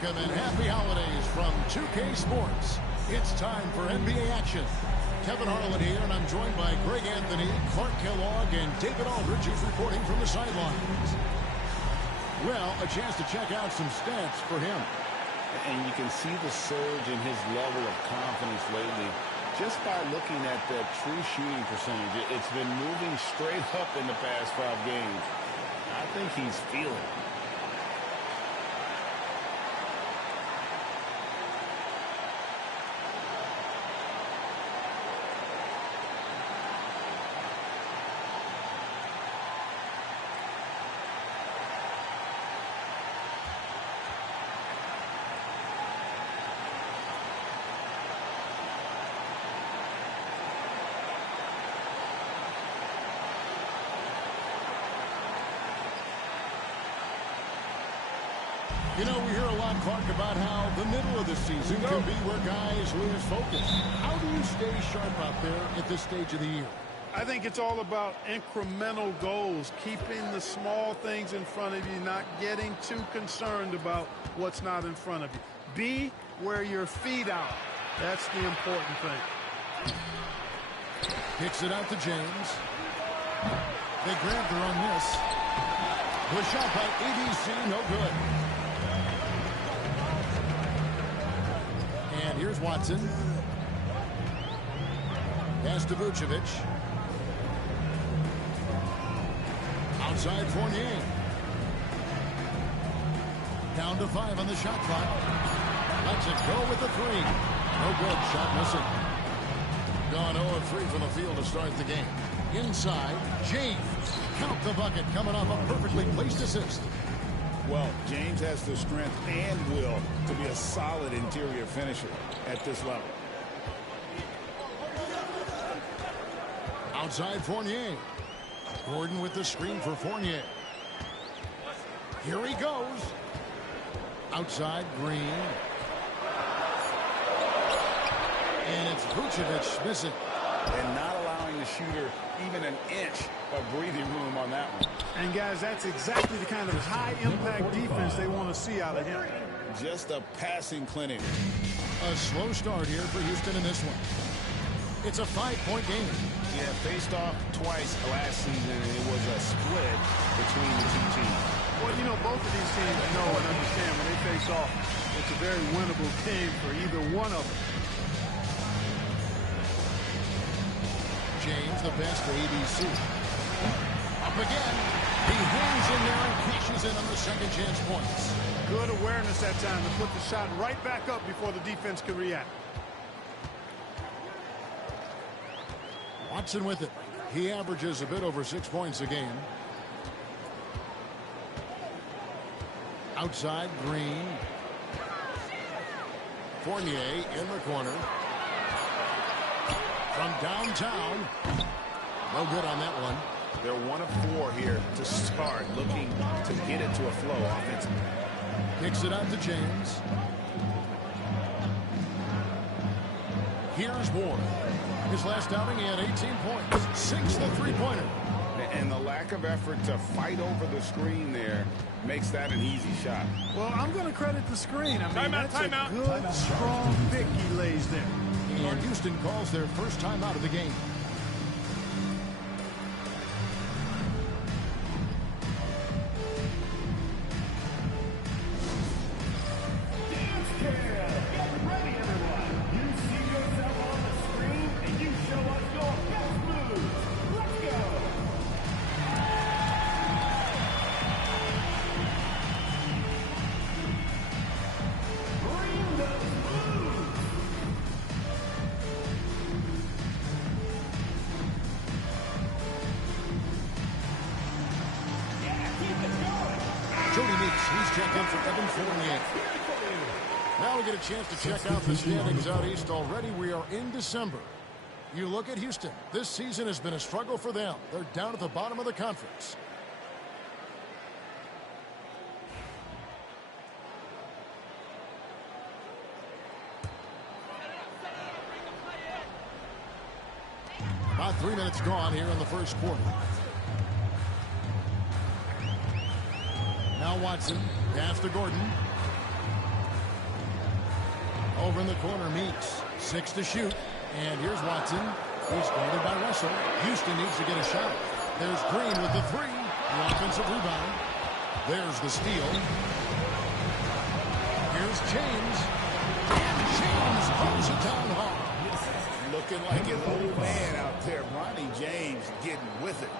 Welcome and happy holidays from 2K Sports. It's time for NBA action. Kevin Harlan here, and I'm joined by Greg Anthony, Clark Kellogg, and David Aldridge, who's reporting from the sidelines. Well, a chance to check out some stats for him. And you can see the surge in his level of confidence lately just by looking at the true shooting percentage. It's been moving straight up in the past 5 games. I think he's feeling it. You know, we hear a lot, Clark, about how the middle of the season can be where guys lose focus. How do you stay sharp out there at this stage of the year? I think it's all about incremental goals, keeping the small things in front of you, not getting too concerned about what's not in front of you. Be where your feet are. That's the important thing. Kicks it out to James. They grabbed her on this. The shot by ABC, no good. And here's Watson. Pass to Vucevic. Outside Fournier. Down to 5 on the shot clock. Lets it go with the 3. No good. Shot missing. Gone 0 of 3 from the field to start the game. Inside, James. Count the bucket coming off a perfectly placed assist. Well, James has the strength and will to be a solid interior finisher at this level. Outside Fournier. Gordon with the screen for Fournier. Here he goes. Outside Green. And it's Vucevic missing. And not allowing the shooter even an inch of breathing room on that one. And, guys, that's exactly the kind of high-impact defense they want to see out of him. Just a passing clinic. A slow start here for Houston in this one. It's a 5-point game. Yeah, faced off twice last season, and it was a split between the two teams. Well, you know, both of these teams know and understand when they face off, it's a very winnable game for either one of them. James, the best to ABC. Up again. He hangs in there and cashes in on the second chance points. Good awareness that time to put the shot right back up before the defense could react. Watson with it. He averages a bit over 6 points a game. Outside Green. Fournier in the corner. From downtown. No good on that one. They're 1 of 4 here to start, looking to get it to a flow offensively. Kicks it out to James. Here's Ward. His last outing, he had 18 points. Sinks the three-pointer. And the lack of effort to fight over the screen there makes that an easy shot. Well, I'm going to credit the screen. I mean, that's a good, strong pick he lays there. And Houston calls their first time out of the game. He's checked in for Evan Fournier. Now we get a chance to check out the standings out east already. We are in December. You look at Houston. This season has been a struggle for them. They're down at the bottom of the conference. About 3 minutes gone here in the first quarter. Now Watson, pass to Gordon. Over in the corner, Meeks. 6 to shoot. And here's Watson. He's guarded by Russell. Houston needs to get a shot. There's Green with the 3. The offensive rebound. There's the steal. Here's James. And James throws it down hard. Looking like his old man out there. Ronnie James getting with it.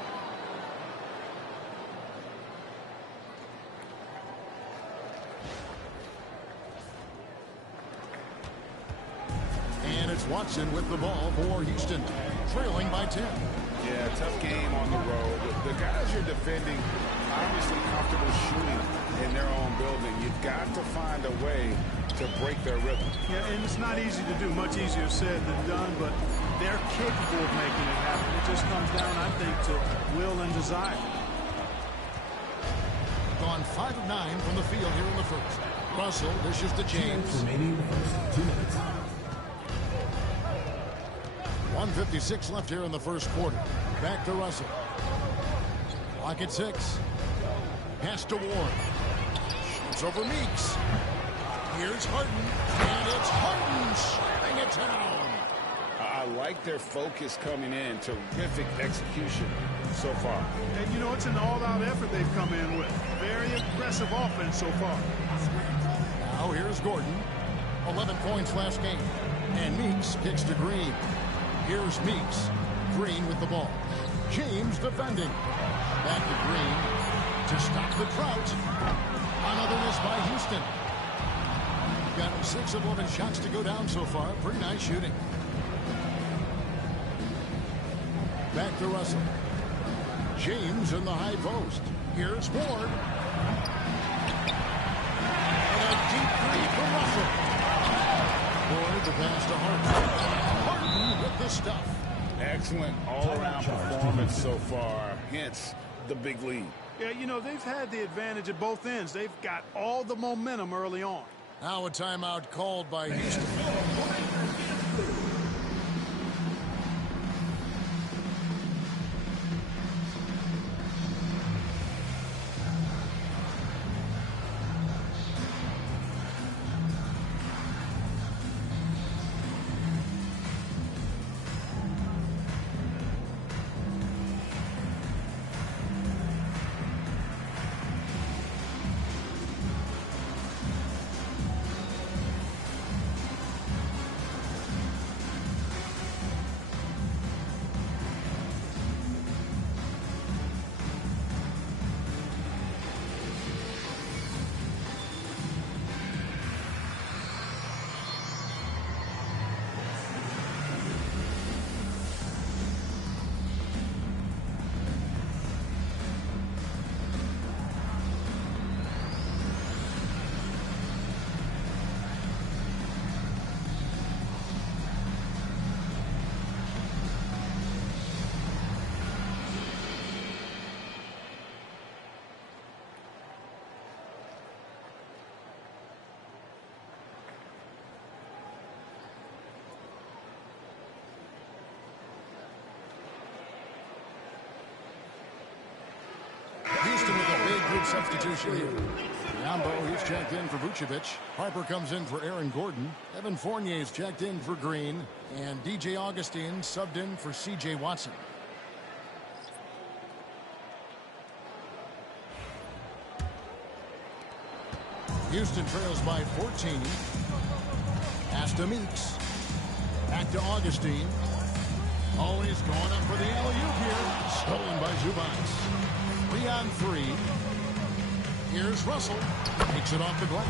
And it's Watson with the ball for Houston. Trailing by 10. Yeah, tough game on the road. The guys you're defending obviously comfortable shooting in their own building. You've got to find a way to break their rhythm. Yeah, and it's not easy to do. Much easier said than done, but they're capable of making it happen. It just comes down, I think, to will and desire. Gone 5 of 9 from the field here in the first. Russell dishes to James. 1:56 left here in the first quarter. Back to Russell. Clock at 6. Pass to Ward. Shoots over Meeks. Here's Harden. And it's Harden slamming it down. I like their focus coming in. Terrific execution so far. And, you know, it's an all-out effort they've come in with. Very impressive offense so far. Now here's Gordon. 11 points last game. And Meeks kicks to Green. Here's Meeks. Green with the ball. James defending. Back to Green to stop the drought. Another miss by Houston. Got him 6 of 11 shots to go down so far. Pretty nice shooting. Back to Russell. James in the high post. Here's Ward. And a deep three for Russell. Ward the pass to Harden. Harden with the stuff. Excellent all-around performance so far. Hence the big lead. Yeah, you know, they've had the advantage at both ends. They've got all the momentum early on. Now a timeout called by Houston. Houston with a big group substitution here. Biombo, he's checked in for Vucevic. Harper comes in for Aaron Gordon. Evan Fournier's checked in for Green. And DJ Augustine subbed in for CJ Watson. Houston trails by 14. Pass to Meeks. Back to Augustine. Always going up for the alley-oop here. Stolen by Zubats. 3 on 3. Here's Russell. Takes it off the glass.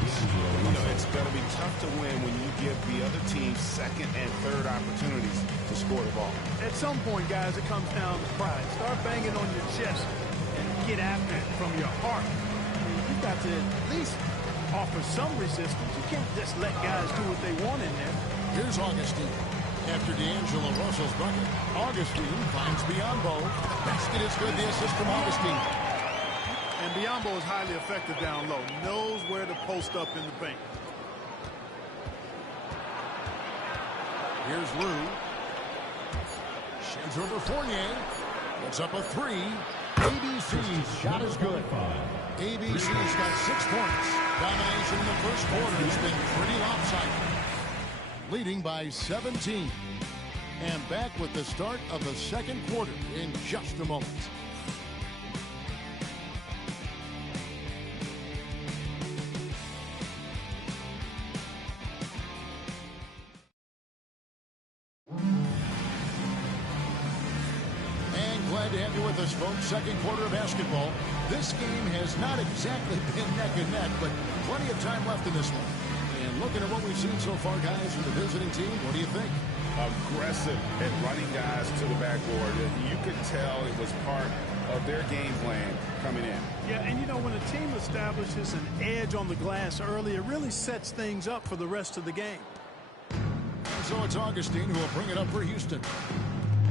You know, it's going to be tough to win when you give the other team second and third opportunities to score the ball. At some point, guys, it comes down to pride. Start banging on your chest and get after it from your heart. I mean, you've got to at least offer some resistance. You can't just let guys do what they want in there. Here's Augustine. After D'Angelo Russell's bucket, Augustine finds Biombo. Basket is good. The assist from Augustine. And Biombo is highly effective down low. Knows where to post up in the paint. Here's Lou. Sheds over Fournier. Puts up a 3. ABC's shot is good. ABC's got 6 points. Domination in the first quarter has been pretty lopsided. leading by 17. And back with the start of the second quarter in just a moment. Glad to have you with us, folks. Second quarter of basketball. This game has not exactly been neck and neck, but plenty of time left in this one. And looking at what we've seen so far, guys, from the visiting team, what do you think? Aggressive at running guys to the backboard. You could tell it was part of their game plan coming in. Yeah, and you know, when a team establishes an edge on the glass early, it really sets things up for the rest of the game. And so it's Augustine who will bring it up for Houston.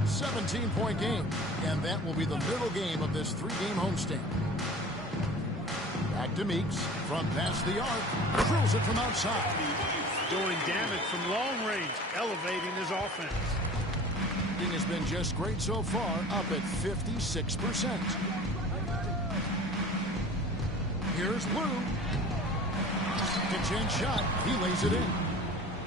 17-point game, and that will be the middle game of this three-game homestand. Back to Meeks from past the arc, drills it from outside. Doing damage from long range, elevating his offense. He has been just great so far, up at 56%. Here's Lou. Contained shot, he lays it in.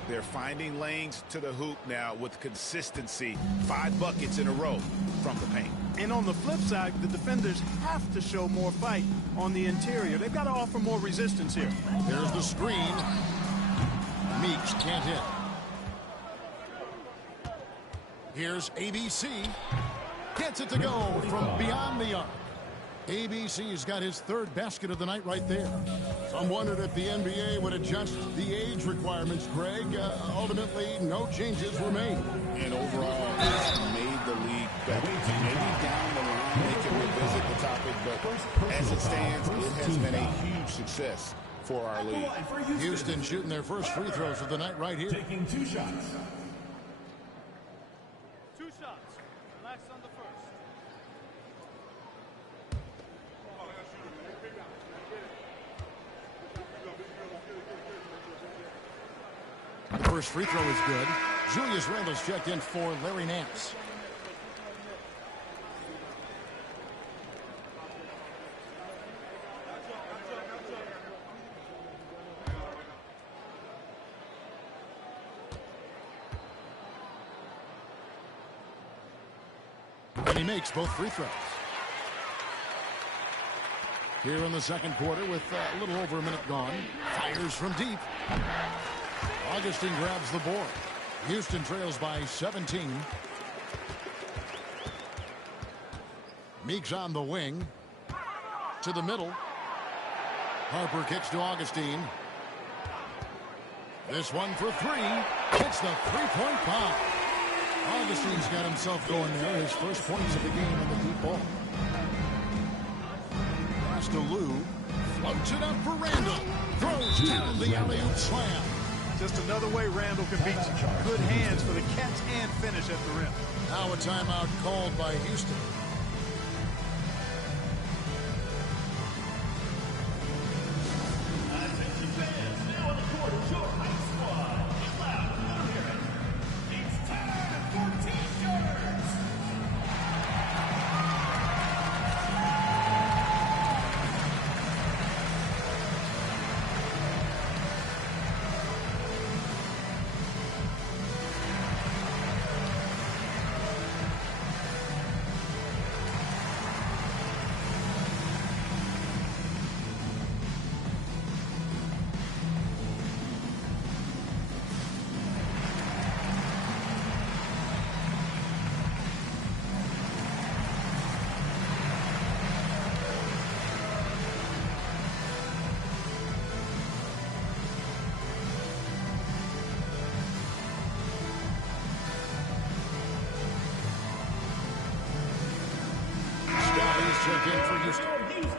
They're finding lanes to the hoop now with consistency. 5 buckets in a row from the paint. And on the flip side, the defenders have to show more fight on the interior. They've got to offer more resistance here. There's the screen. Meeks can't hit. Here's ABC. Gets it to go from beyond the arc. ABC's got his third basket of the night right there. Some wondered if the NBA would adjust the age requirements, Greg. Ultimately, no changes were made. And overall, it's made the league better. Maybe down the line they can revisit the topic, but as it stands, it has been a huge success for our league. Houston shooting their first free throws of the night right here. Taking 2 shots. 2 shots. Relax on the first. The first free throw is good. Julius Randle's checked in for Larry Nance. And he makes both free throws. Here in the second quarter with a little over a minute gone. Fires from deep. Augustine grabs the board. Houston trails by 17. Meeks on the wing. To the middle. Harper kicks to Augustine. This one for 3. Hits the three-point bomb. Augustine's got himself going there. His first points of the game on the deep ball. Pass to Lou. Floats it up for Randle. Throws down the alley-oop slam. Just another way Randle can beat you. Good hands for the catch and finish at the rim. Now a timeout called by Houston. Attention fans, now on the court is your high squad. Get loud, let them hear it. It's time for T-shirts. Check in for Houston.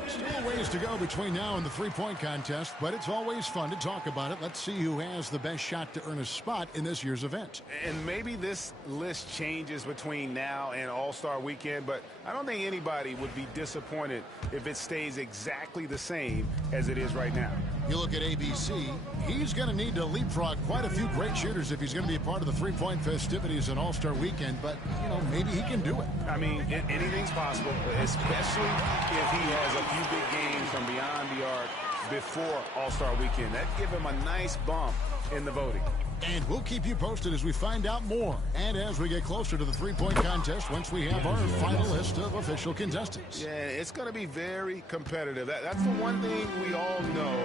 Still a ways to go between now and the three-point contest, but it's always fun to talk about it. Let's see who has the best shot to earn a spot in this year's event. And maybe this list changes between now and All-Star Weekend, but I don't think anybody would be disappointed if it stays exactly the same as it is right now. You look at ABC, he's going to need to leapfrog quite a few great shooters if he's going to be a part of the three-point festivities in All-Star Weekend, but, you know, maybe he can do it. I mean, anything's possible, especially if he has a few big games from beyond the arc before All-Star Weekend. That'd give him a nice bump in the voting. And we'll keep you posted as we find out more. And as we get closer to the three-point contest, once we have our final list of official contestants. Yeah, it's going to be very competitive. That's the one thing we all know.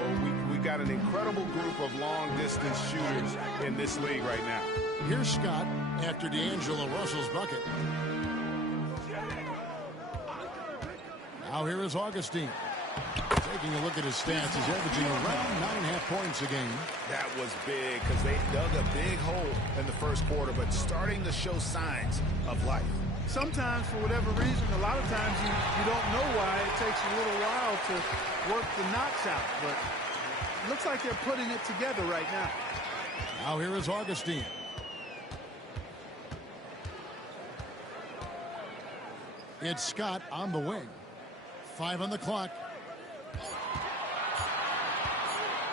We got an incredible group of long-distance shooters in this league right now. Here's Scott after D'Angelo Russell's bucket. Now here is Augustine. Taking a look at his stats, he's averaging around 9.5 points a game. That was big because they dug a big hole in the first quarter, but starting to show signs of life. Sometimes, for whatever reason, a lot of times you don't know why. It takes a little while to work the knocks out, but it looks like they're putting it together right now. Now here is Augustine. It's Scott on the wing. 5 on the clock.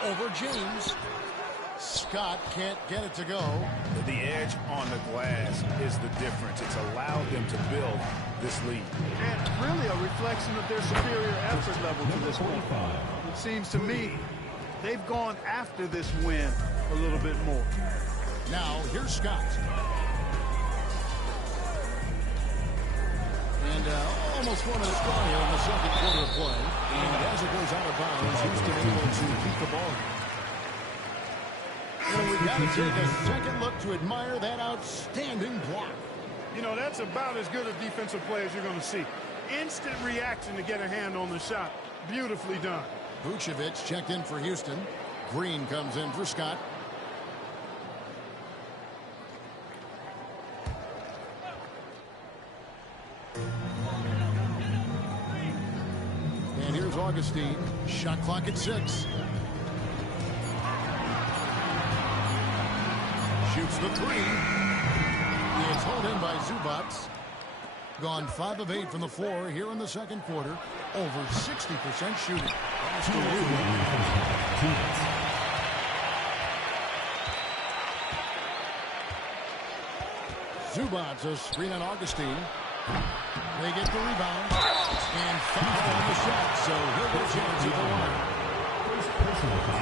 Over James. Scott can't get it to go. The edge on the glass is the difference. It's allowed them to build this lead. And really a reflection of their superior effort level to this point. It seems to me they've gone after this win a little bit more. Now, here's Scott. And almost 4 minutes gone here in the second quarter of play. And as it goes out of bounds, Houston able to keep the ball. And we've got to take a second look to admire that outstanding block. You know, that's about as good a defensive play as you're going to see. Instant reaction to get a hand on the shot. Beautifully done. Vucevic checked in for Houston. Green comes in for Scott. And here's Augustine. Shot clock at 6. Shoots the 3. It's hauled in by Zubac. Gone 5 of 8 from the floor here in the second quarter. Over 60% shooting. Zubac a screen on Augustine. They get the rebound. And foul on the shot, so he'll get a chance at the line.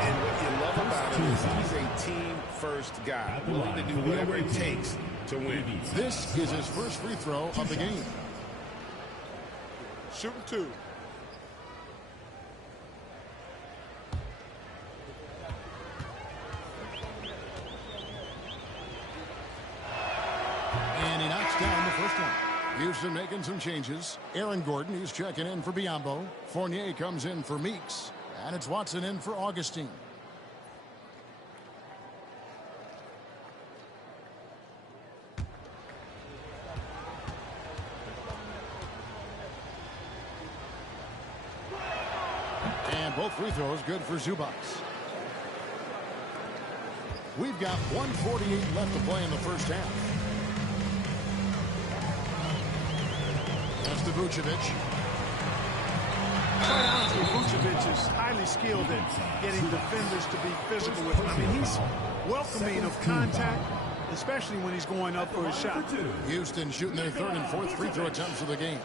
And what you love about him is he's a team-first guy, willing to do whatever it takes to win. This is his first free throw of the game. Shooting 2. And he knocks down the first one. Houston making some changes. Aaron Gordon, he's checking in for Biyombo. Fournier comes in for Meeks. And it's Watson in for Augustine. And both free throws good for Zubac. We've got 1:48 left to play in the first half. That's to Vucevic. Quite honestly, Vucevic is highly skilled at getting defenders to be physical with him. I mean, he's welcoming of contact, especially when he's going up for a shot. Houston shooting their third and fourth free throw attempts of the game.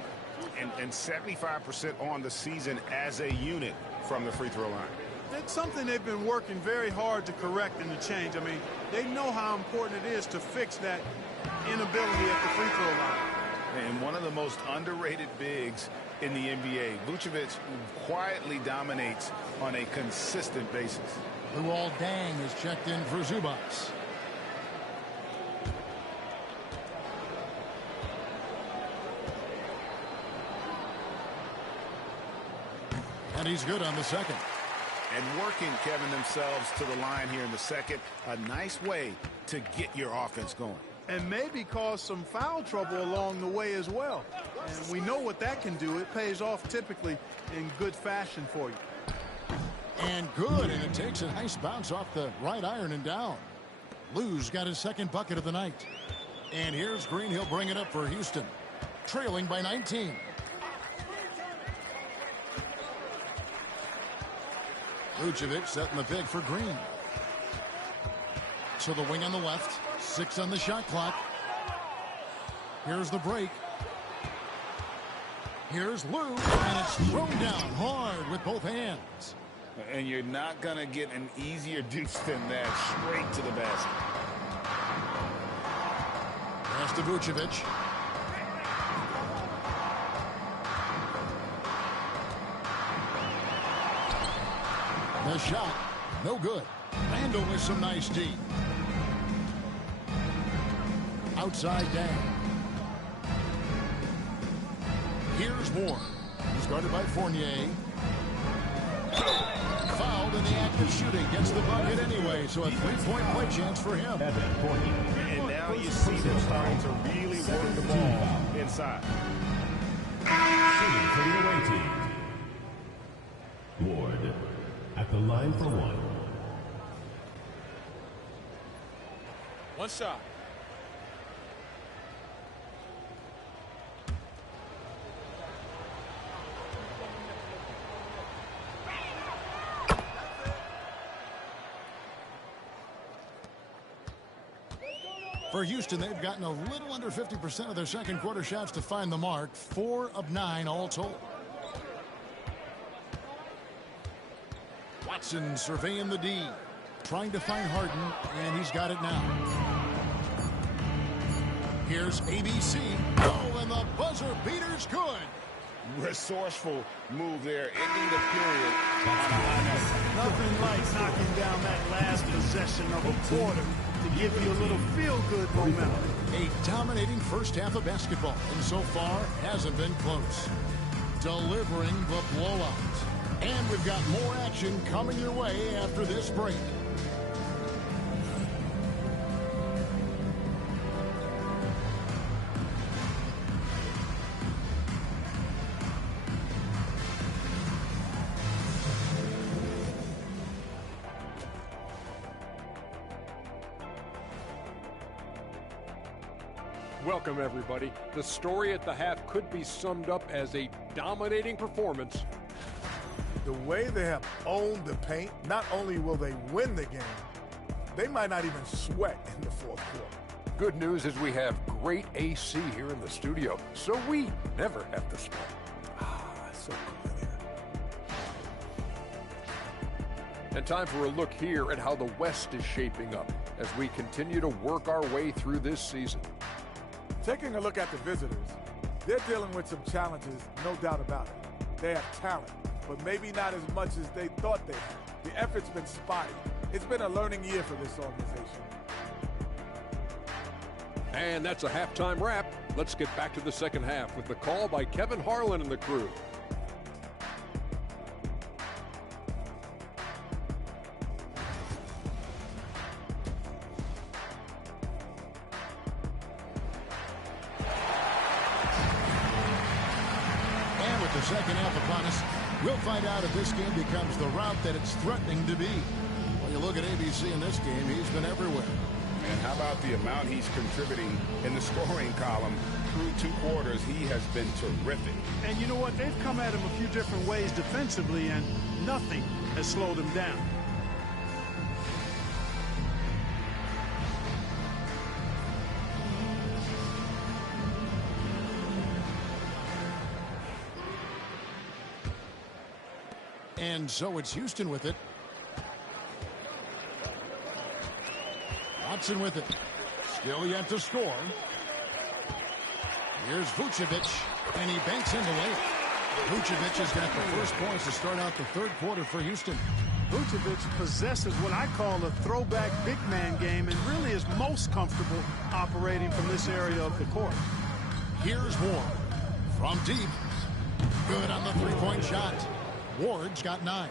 And 75% on the season as a unit from the free throw line. It's something they've been working very hard to correct and to change. I mean, they know how important it is to fix that inability at the free throw line. And one of the most underrated bigs in the NBA, Vucevic quietly dominates on a consistent basis. Luol Deng is checked in for Zubac. And he's good on the second. And working, Kevin, themselves to the line here in the second. A nice way to get your offense going. And maybe cause some foul trouble along the way as well. And we know what that can do. It pays off typically in good fashion for you. And good, and it takes a nice bounce off the right iron and down. Lou's got his second bucket of the night. And here's Green. He'll bring it up for Houston. Trailing by 19. Vucevic setting the pick for Green. To the wing on the left. 6 on the shot clock. Here's the break. Here's Lou, and it's thrown down hard with both hands. And you're not going to get an easier deuce than that straight to the basket. Pass to Vucevic. The shot, no good. Randall with some nice D. Outside down. Here's Moore. He's guarded by Fournier. Fouled in the act of shooting. Gets the bucket anyway, so a three-point play chance for him. And now you see them starting to really work the ball inside. Shooting for the away team. Ward at the line for one. One shot. For Houston, they've gotten a little under 50% of their second quarter shots to find the mark. 4 of 9 all told. Watson surveying the D. Trying to find Harden, and he's got it now. Here's ABC. Oh, and the buzzer beater's good. Resourceful move there, ending the period on a high note. Nothing like knocking down that last possession of a quarter to give you a little feel-good momentum. A dominating first half of basketball, and so far hasn't been close. Delivering the blowout. And we've got more action coming your way after this break. Welcome, everybody. The story at the half could be summed up as a dominating performance. The way they have owned the paint, not only will they win the game, they might not even sweat in the fourth quarter. Good news is we have great AC here in the studio, so we never have to sweat. So good here. And time for a look here at how the West is shaping up as we continue to work our way through this season. Taking a look at the visitors, they're dealing with some challenges, no doubt about it. They have talent, but maybe not as much as they thought they had. The effort's been spotty. It's been a learning year for this organization. And that's a halftime wrap. Let's get back to the second half with the call by Kevin Harlan and the crew. The second half upon us. We'll find out if this game becomes the route that it's threatening to be. When you look at ABC in this game, he's been everywhere. And how about the amount he's contributing in the scoring column through 2 quarters? He has been terrific. And you know what? They've come at him a few different ways defensively, and nothing has slowed him down. And so it's Houston with it. Watson with it. Still yet to score. Here's Vucevic, and he banks into it. Vucevic has got the first points to start out the third quarter for Houston. Vucevic possesses what I call a throwback big man game and really is most comfortable operating from this area of the court. Here's Ward from deep. Good on the three-point shot. Ward's got 9.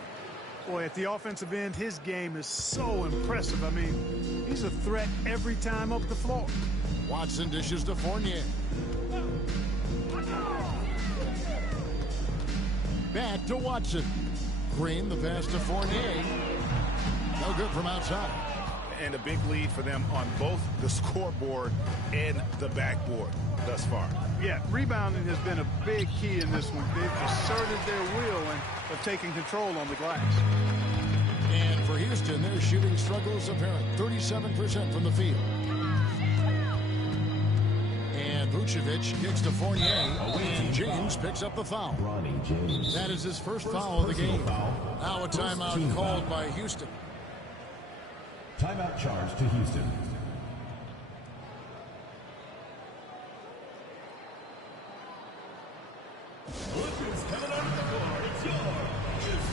Boy, at the offensive end, his game is so impressive. I mean, he's a threat every time up the floor. Watson dishes to Fournier. Back to Watson. Green, the pass to Fournier. No good from outside. And a big lead for them on both the scoreboard and the backboard thus far. Yeah, rebounding has been a big key in this one. They've asserted their will and have taken control on the glass. And for Houston, their shooting struggle is apparent. 37% from the field. And Vucevic kicks to Fournier, and James picks up the foul. Bronny James. That is his first foul of the game. Now a timeout called by Houston. Timeout charge to Houston. Look who's coming onto the board. It's your Houston Rockets.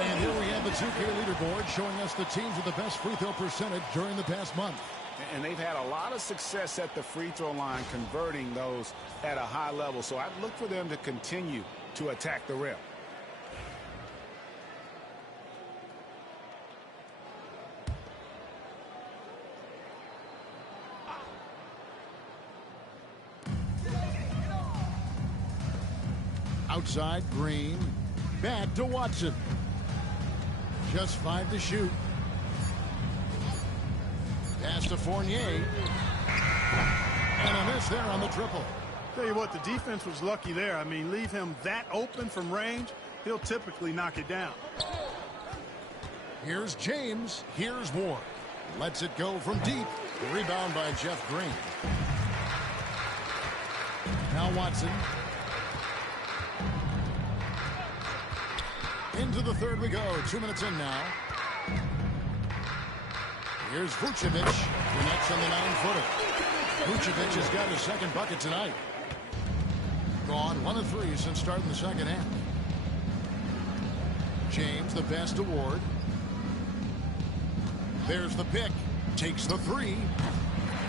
And here we have the 2K leaderboard showing us the teams with the best free throw percentage during the past month. And they've had a lot of success at the free throw line converting those at a high level. So I'd look for them to continue to attack the rim. Outside, Green. Back to Watson. Just 5 to shoot. Pass to Fournier. And a miss there on the triple. Tell you what, the defense was lucky there. I mean, leave him that open from range, he'll typically knock it down. Here's James. Here's Ward. Lets it go from deep. Rebound by Jeff Green. Now Watson. Into the third we go. 2 minutes in now. Here's Vucevic. Connects on the 9-footer. Vucevic has got his second bucket tonight. Gone 1 of 3 since starting the second half. James, the best award. There's the pick. Takes the 3.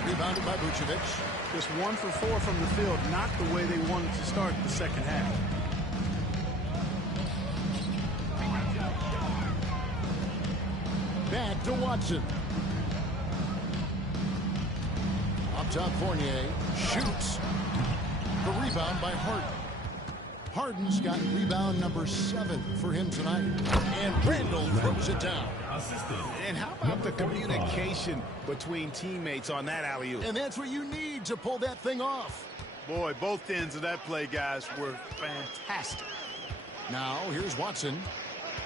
Rebounded by Vucevic. Just 1 for 4 from the field. Not the way they wanted to start the second half. Back to Watson. Up top, Fournier shoots. The rebound by Harden. Harden's got rebound number 7 for him tonight. And Randall throws it down. And how about the communication between teammates on that alley-oop? And that's what you need to pull that thing off. Boy, both ends of that play, guys, were fantastic. Now, here's Watson.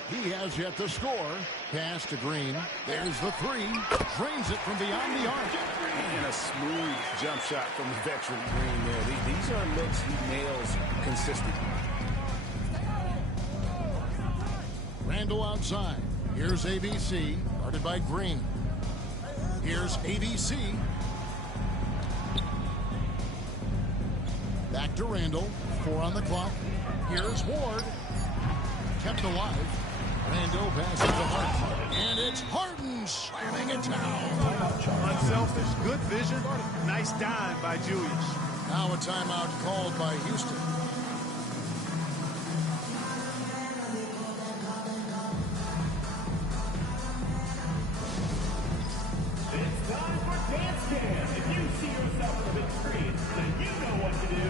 He has yet to score. Pass to Green. There's the 3. Drains it from beyond the arc. And a smooth jump shot from the veteran Green there. These are looks he nails consistently. Randall outside. Here's ABC, guarded by Green. Here's ABC. Back to Randall. 4 on the clock. Here's Ward. Kept alive. Randall passes to Harden. And it's Harden slamming it down. Unselfish, good vision. Nice dime by Julius. Now a timeout called by Houston. It's time for Dance Cam. If you see yourself on the big screen, then you know what to do.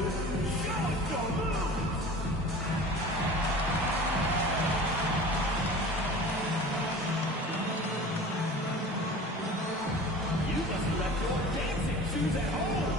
Show us your moves. You just left your dancing shoes at home.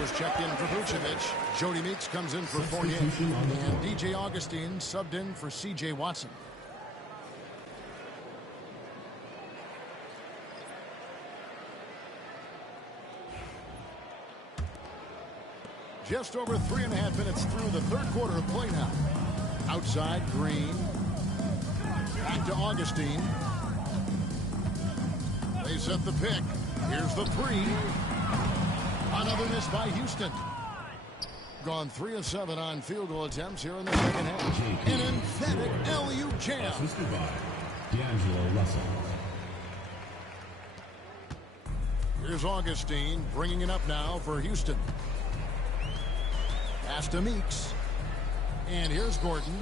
is checked in for Vucevic. Jody Meeks comes in for Fournier. And DJ Augustine subbed in for C.J. Watson. Just over 3.5 minutes through the third quarter of play now. Outside, Green. Back to Augustine. They set the pick. Here's the three. Another miss by Houston. Gone 3 of 7 on field goal attempts here in the second half. An emphatic LU jam. Assisted by D'Angelo Russell. Here's Augustine bringing it up now for Houston. Pass to Meeks. And here's Gordon.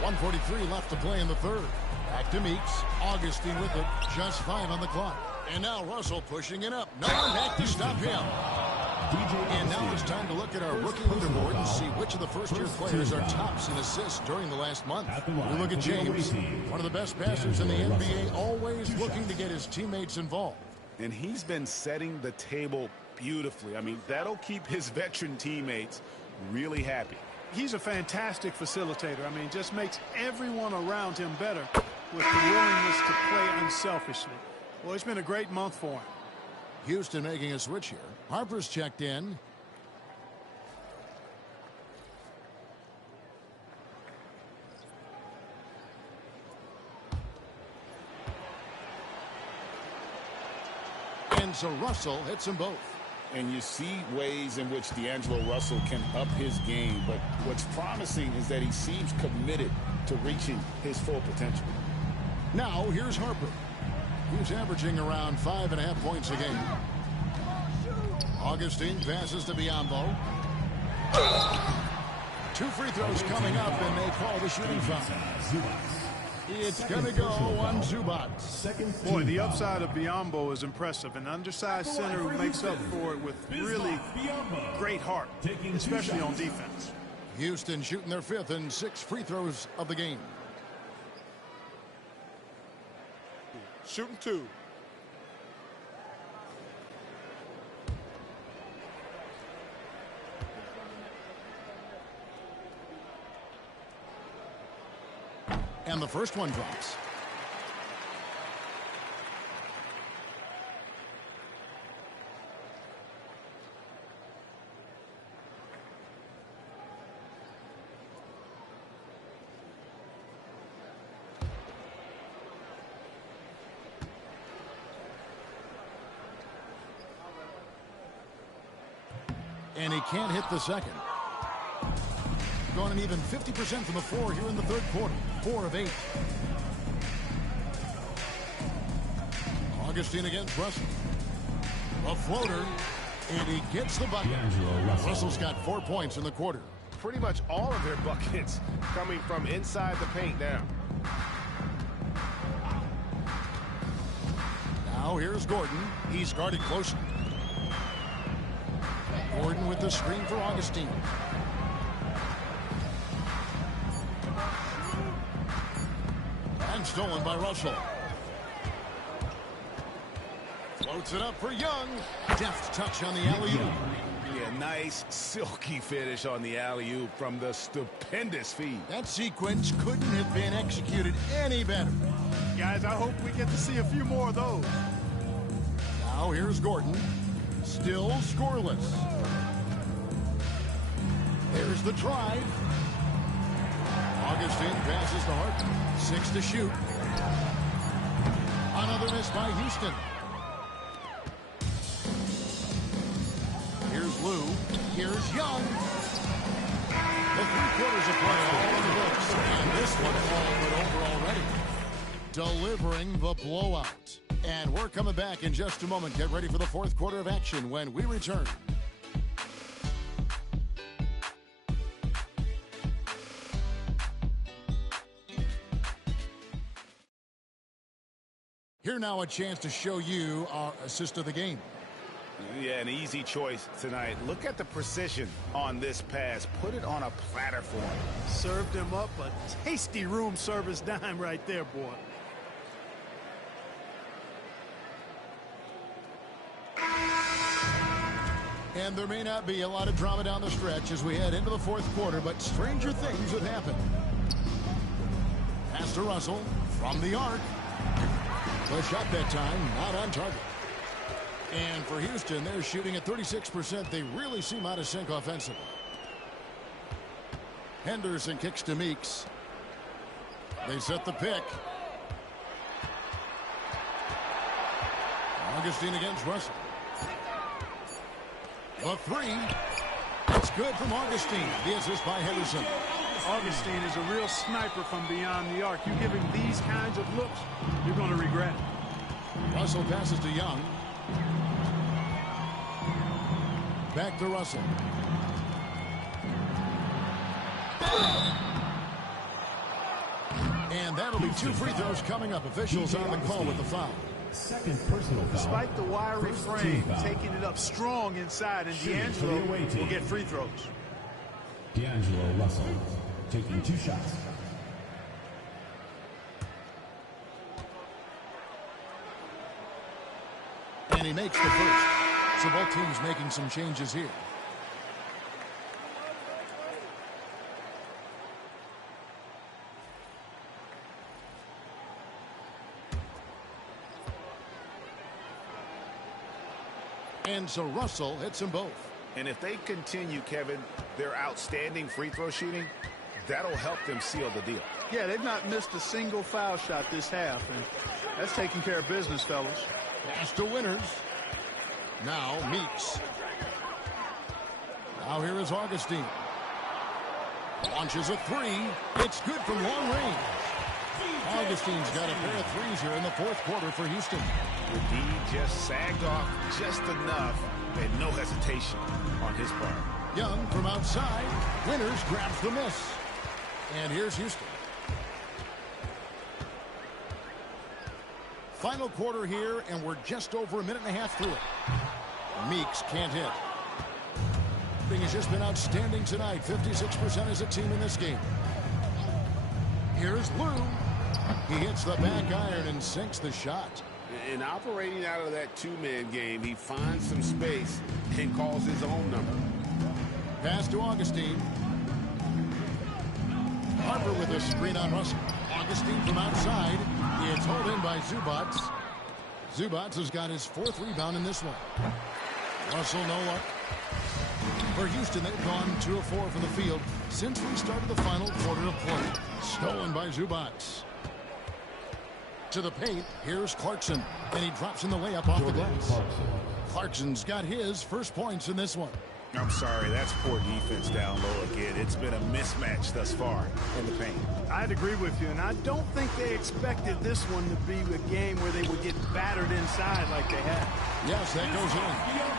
1:43 left to play in the third. Back to Meeks. Augustine with it. Just 5 on the clock. And now Russell pushing it up. No one back to stop him. And now it's time to look at our rookie leaderboard and see which of the first-year players are tops in assists during the last month. We look at James, one of the best passers in the NBA, always looking to get his teammates involved. And he's been setting the table beautifully. I mean, that'll keep his veteran teammates really happy. He's a fantastic facilitator. I mean, just makes everyone around him better with the willingness to play unselfishly. Well, it's been a great month for him. Houston making a switch here. Harper's checked in. And so Russell hits them both. And you see ways in which D'Angelo Russell can up his game. But what's promising is that he seems committed to reaching his full potential. Now here's Harper. He's averaging around 5.5 points a game. Augustine passes to Biyombo. 2 free throws coming up, and they call the shooting foul. It's going to go on Zubac. Boy, the upside of Biyombo is impressive. An undersized center who makes up for it with really great heart, especially on defense. Houston shooting their 5th and 6 free throws of the game. Shooting 2. And the first one drops. And he can't hit the second. Going an even 50% from the floor here in the third quarter. 4 of 8. Augustine against Russell. A floater. And he gets the bucket. Russell's got 4 points in the quarter. Pretty much all of their buckets coming from inside the paint now. Now here's Gordon. He's guarded closely. Gordon with the screen for Augustine. And stolen by Russell. Floats it up for Young. Deft touch on the alley-oop. Yeah, nice silky finish on the alley-oop from the stupendous feed. That sequence couldn't have been executed any better. Guys, I hope we get to see a few more of those. Now here's Gordon. Still scoreless. There's the drive. Augustine passes to Harper. 6 to shoot. Another miss by Houston. Here's Lou. Here's Young. The 3 quarters of play all in the books. And this one all but over already. Delivering the blowout. And we're coming back in just a moment. Get ready for the 4th quarter of action when we return. Here now a chance to show you our assist of the game. Yeah, an easy choice tonight. Look at the precision on this pass. Put it on a platter for him. Served him up a tasty room service dime right there, boy. And there may not be a lot of drama down the stretch as we head into the fourth quarter, but stranger things have happened. Pass to Russell from the arc. The shot that time not on target. And for Houston, they're shooting at 36%. They really seem out of sync offensively. Henderson kicks to Meeks. They set the pick. Augustine against Russell. The three. It's good from Augustine. The assist by Henderson. Augustine is a real sniper from beyond the arc. You give him these kinds of looks, you're going to regret it. Russell passes to Young. Back to Russell. And that'll be 2 free throws coming up. Officials on the call with the foul. Second personal foul. Despite the wiry frame, taking it up strong inside, and D'Angelo will get free throws. D'Angelo Russell taking 2 shots. And he makes the first. So both teams making some changes here. And so Russell hits them both. And if they continue, Kevin, their outstanding free throw shooting, that'll help them seal the deal. Yeah, they've not missed a single foul shot this half, and that's taking care of business, fellas. Pass to Winters. Now Meeks. Now here is Augustine. Launches a three. It's good from long range. Augustine's got a pair of threes here in the fourth quarter for Houston. The D just sagged off just enough and no hesitation on his part. Young from outside. Winters grabs the miss. And here's Houston. Final quarter here, and we're just over a minute and a half through it. Meeks can't hit. Thing has just been outstanding tonight. 56% as a team in this game. Here's Lou. He hits the back iron and sinks the shot. And operating out of that two-man game, he finds some space and calls his own number. Pass to Augustine. Harper with a screen on Russell. Augustine from outside. It's hauled in by Zubats. Zubats has got his 4th rebound in this one. Russell no luck. For Houston, they've gone 2 of 4 from the field since we started the final quarter of play. Stolen by Zubats. To the paint, here's Clarkson, and he drops in the layup off the glass. Clarkson's got his first points in this one. I'm sorry, that's poor defense down low again. It's been a mismatch thus far in the paint. I'd agree with you, and I don't think they expected this one to be a game where they would get battered inside like they had. Yes, that goes in.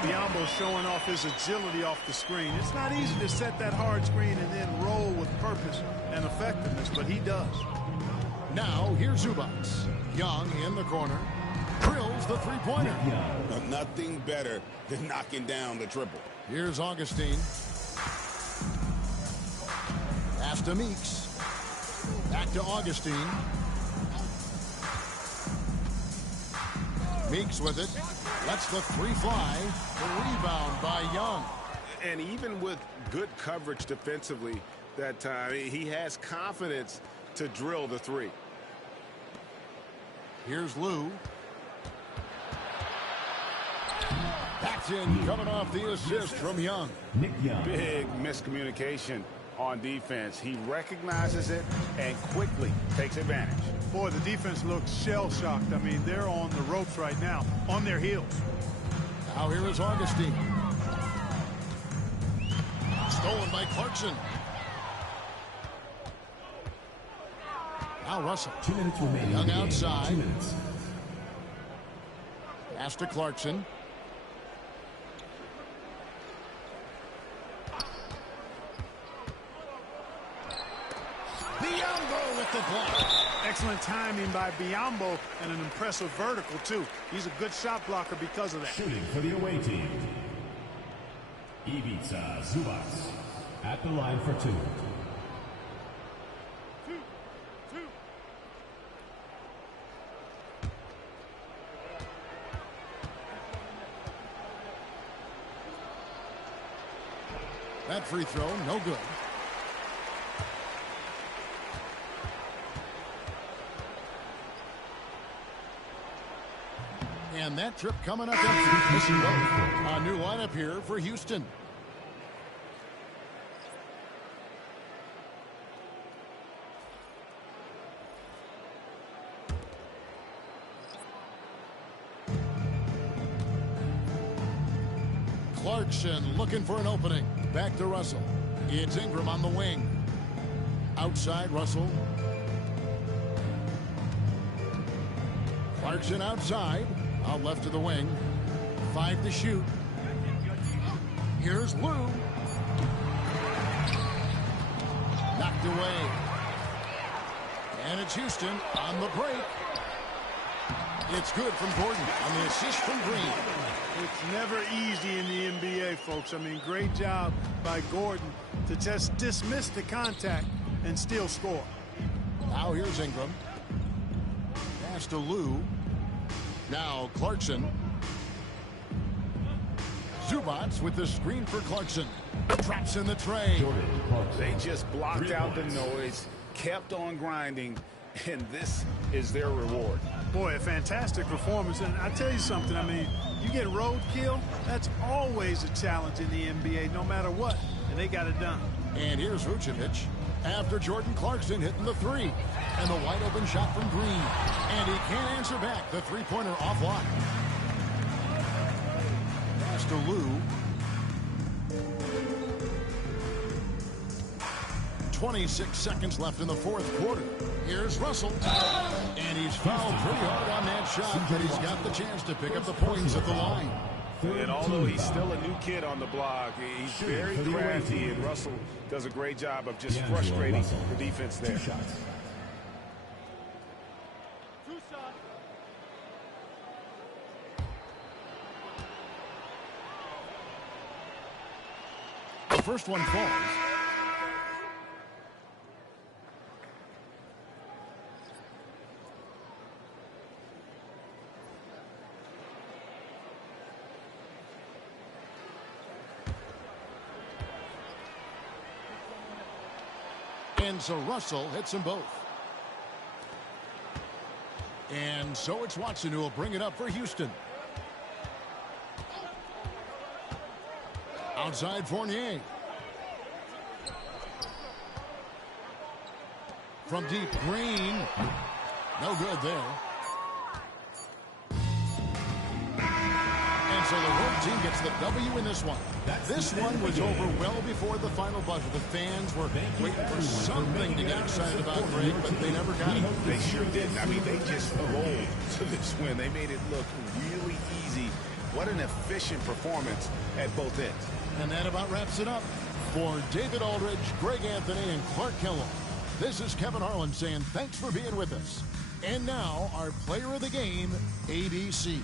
Biyombo showing off his agility off the screen. It's not easy to set that hard screen and then roll with purpose and effectiveness, but he does. Now, here's Zubats. Young in the corner. Drills the three-pointer. Nothing better than knocking down the triple. Here's Augustine. Pass to Meeks. Back to Augustine. Meeks with it. Lets the three fly. The rebound by Young. And even with good coverage defensively that time, he has confidence to drill the three. Here's Lou. That's in, coming off the assist from Young. Nick Young. Big miscommunication on defense. He recognizes it and quickly takes advantage. Boy, the defense looks shell-shocked. I mean, they're on the ropes right now, on their heels. Now here is Augustine. Stolen by Clarkson. Now Russell. 2 minutes remaining. Young outside. 2 minutes. Pass to Clarkson. Biyombo with the block. Excellent timing by Biyombo and an impressive vertical, too. He's a good shot blocker because of that. Shooting for the away team. Ivica Zubats at the line for 2. That free throw, no good. And that trip coming up empty. Missing both. A new lineup here for Houston. Clarkson looking for an opening. Back to Russell. It's Ingram on the wing. Outside Russell. Clarkson outside. Out left to the wing. 5 to shoot. Here's Lou. Knocked away. And it's Houston on the break. It's good from Gordon on the assist from Green. It's never easy in the NBA, folks. I mean, great job by Gordon to just dismiss the contact and still score. Now here's Ingram. Pass to Lou. Now Clarkson. Zubats with the screen for Clarkson. Traps in the tray. They just blocked out the noise, kept on grinding, and this is their reward. Boy, a fantastic performance. And I tell you something, I mean, you get roadkill, that's always a challenge in the NBA, no matter what. And they got it done. And here's Vucevic after Jordan Clarkson hitting the three. And the wide open shot from Green. And he can't answer back. The three-pointer offline. Pass to Lou. 26 seconds left in the fourth quarter. Here's Russell. And he's fouled pretty hard on that shot, but he's got the chance to pick up the points at the line. And although he's still a new kid on the block, he's very crafty, and Russell does a great job of just frustrating the defense there. The first one falls. And so Russell hits them both. And so it's Watson who will bring it up for Houston. Outside Fournier. From deep, Green. No good there. And so the road team gets the W in this one. This one was over well before the final buzzer. The fans were waiting for something to get excited about, Greg, but they never got it. They sure didn't. I mean, they just rolled to this win. They made it look really easy. What an efficient performance at both ends. And that about wraps it up. For David Aldridge, Greg Anthony, and Clark Kellogg, this is Kevin Harlan saying thanks for being with us. And now, our player of the game, ABC.